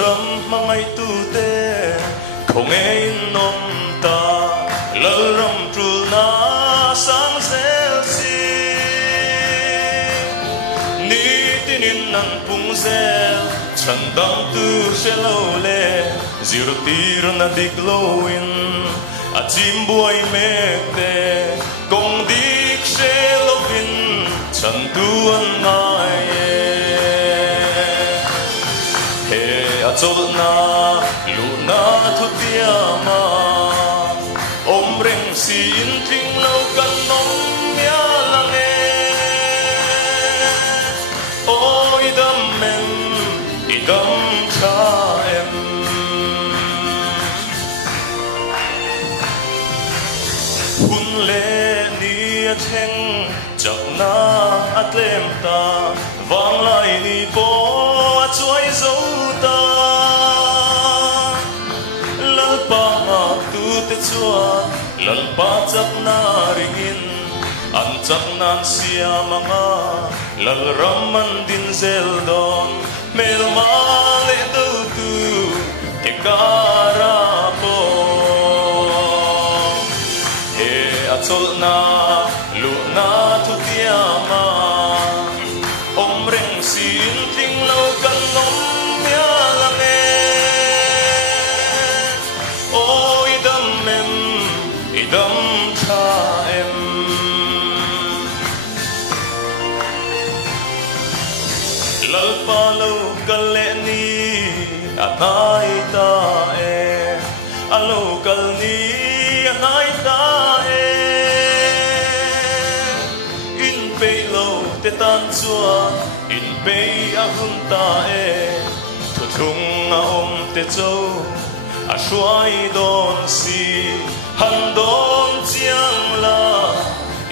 ram mangai tu te không in nom ta ram tru na sang zel si ni tinin nan pung zel chan dang tu shelo le zir tir na dik loin a chim buai mek te kong dik shelovin chan tu an ngai he a chol na lu na thu tia ma om reng sin thing lo kan nom ya lang oi dam men i dam cha em hun le ni a theng chak na atlem ta wang lai ni po a chuai zo ta lal pa tu te chua lal pa chak na ringin an chak nan sia manga lal raman din zel don mel ma le do tu te kara po he a chol na lu na thu tia ma om reng sin ting lo kan nom ya lang oi dam em i dam tha em lal pa lo kal le ni anai ta alo kal ni anai ta in pe lo te tan chua in pe a hun ta thu thung a om te châu a shuai don si han don chiang la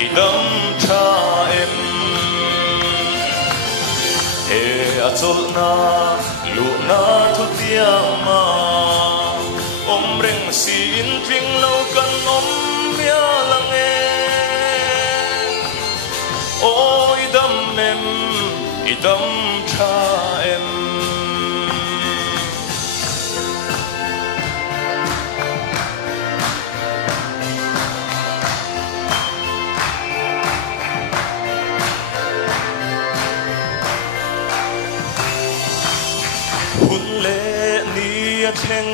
i dam tha em he a chol na lu na thu tia ma om reng sin thing lo kan om ya lang oi dam em i dam tha em hun le ni a theng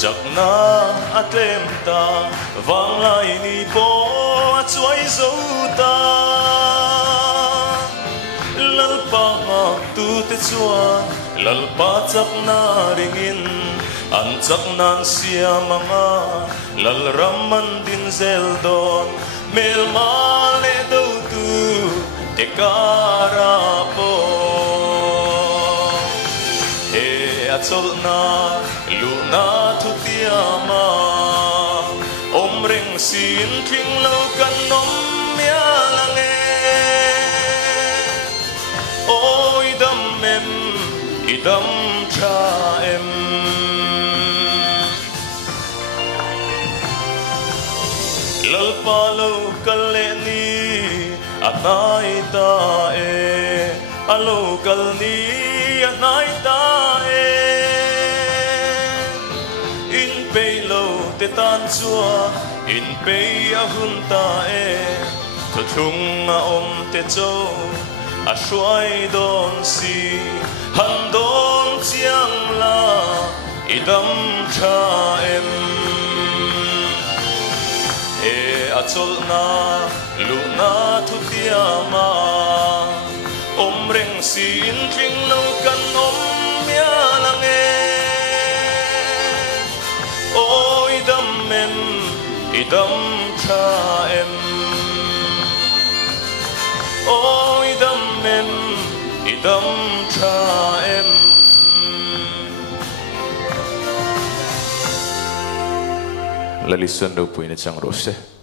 chak na atlem ta wang lai ni po a chuai zo ta lal pa tu te chua lal pa chak na ringin an chak nan sia manga lal raman din zel don mel ma le do tu te kara po he a chol na lu na thu tia ma om reng sin thing lo kan nom ya lang oi dam em i dam tha em lal pa lo kal le ni anai ta alo kal ni anai ta in pe lo te tan chua in pe a hun ta thu thung a om te châu a shuai don si han don chiang la i dam tha em he a chol na lu na thu tia ma om reng sin thing lo kan om ya lang oi dam em i dam tha em oi dam em i dam tha em la listen do puine chang rose